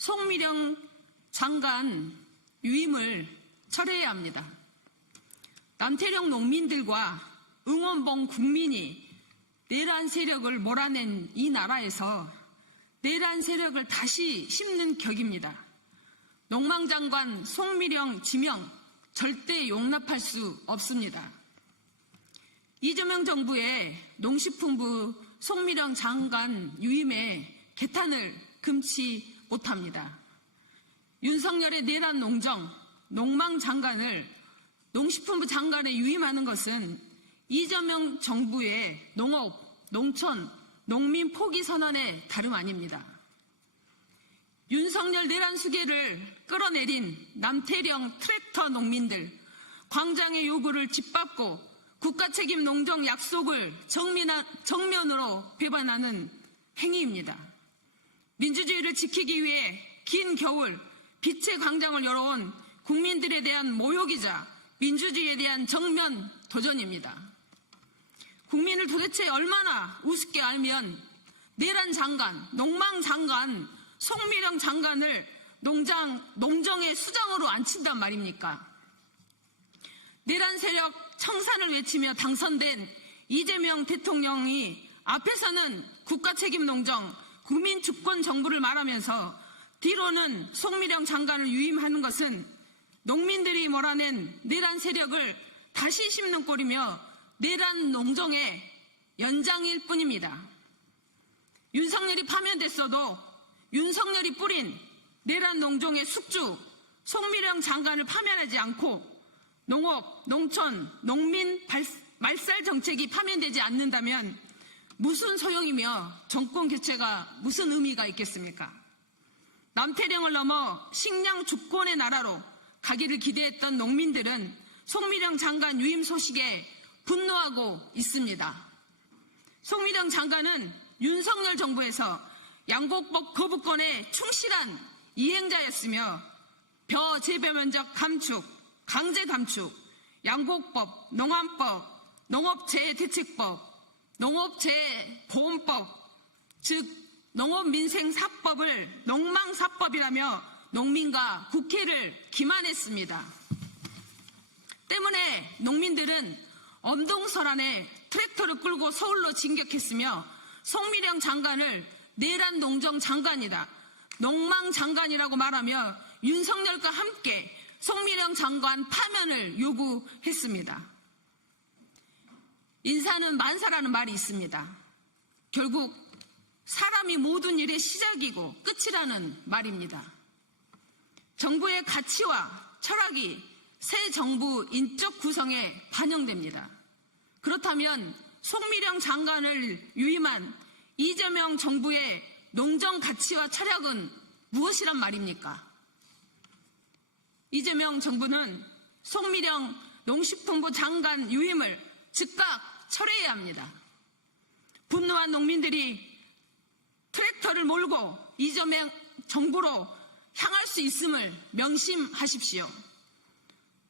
송미령 장관 유임을 철회해야 합니다. 남태령 농민들과 응원봉 국민이 내란 세력을 몰아낸 이 나라에서 내란 세력을 다시 심는 격입니다. 농망장관 송미령 지명 절대 용납할 수 없습니다. 이재명 정부의 농식품부 송미령 장관 유임에 개탄을 금치 못합니다. 윤석열의 내란 농정, 농망 장관을 농식품부 장관에 유임하는 것은 이재명 정부의 농업, 농촌, 농민 포기 선언에 다름 아닙니다. 윤석열 내란 수계를 끌어내린 남태령 트랙터 농민들, 광장의 요구를 짓밟고 국가 책임 농정 약속을 정면으로 배반하는 행위입니다. 민주주의를 지키기 위해 긴 겨울 빛의 광장을 열어온 국민들에 대한 모욕이자 민주주의에 대한 정면 도전입니다. 국민을 도대체 얼마나 우습게 알면 내란 장관, 농망 장관, 송미령 장관을 농장, 농정의 수장으로 앉힌단 말입니까? 내란 세력 청산을 외치며 당선된 이재명 대통령이 앞에서는 국가 책임 농정, 국민 주권 정부를 말하면서 뒤로는 송미령 장관을 유임하는 것은 농민들이 몰아낸 내란 세력을 다시 심는 꼴이며 내란 농정의 연장일 뿐입니다. 윤석열이 파면됐어도 윤석열이 뿌린 내란 농정의 숙주 송미령 장관을 파면하지 않고 농업, 농촌, 농민 발- 말살 정책이 파면되지 않는다면 무슨 소용이며 정권 교체가 무슨 의미가 있겠습니까? 남태령을 넘어 식량 주권의 나라로 가기를 기대했던 농민들은 송미령 장관 유임 소식에 분노하고 있습니다. 송미령 장관은 윤석열 정부에서 양곡법 거부권에 충실한 이행자였으며 벼 재배 면적 감축, 강제 감축, 양곡법, 농안법, 농업재해 대책법, 농업재해 보험법, 즉 농업민생사법을 농망사법이라며 농민과 국회를 기만했습니다. 때문에 농민들은 엄동설안에 트랙터를 끌고 서울로 진격했으며 송미령 장관을 내란 농정 장관이다. 농망 장관이라고 말하며 윤석열과 함께 송미령 장관 파면을 요구했습니다. 인사는 만사라는 말이 있습니다. 결국 사람이 모든 일의 시작이고 끝이라는 말입니다. 정부의 가치와 철학이 새 정부 인적 구성에 반영됩니다. 그렇다면 송미령 장관을 유임한 이재명 정부의 농정 가치와 철학은 무엇이란 말입니까? 이재명 정부는 송미령 농식품부 장관 유임을 즉각 철회해야 합니다. 분노한 농민들이 트랙터를 몰고 이재명 정부로 향할 수 있음을 명심하십시오.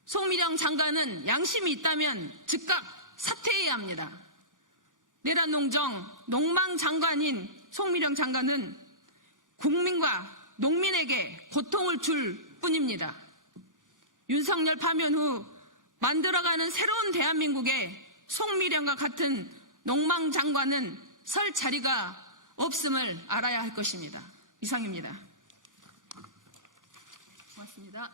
송미령 장관은 양심이 있다면 즉각 사퇴해야 합니다. 내란 농정 농망 장관인 송미령 장관은 국민과 농민에게 고통을 줄 뿐입니다. 윤석열 파면 후 만들어가는 새로운 대한민국에 송미령과 같은 농망 장관은 설 자리가 없음을 알아야 할 것입니다. 이상입니다. 고맙습니다.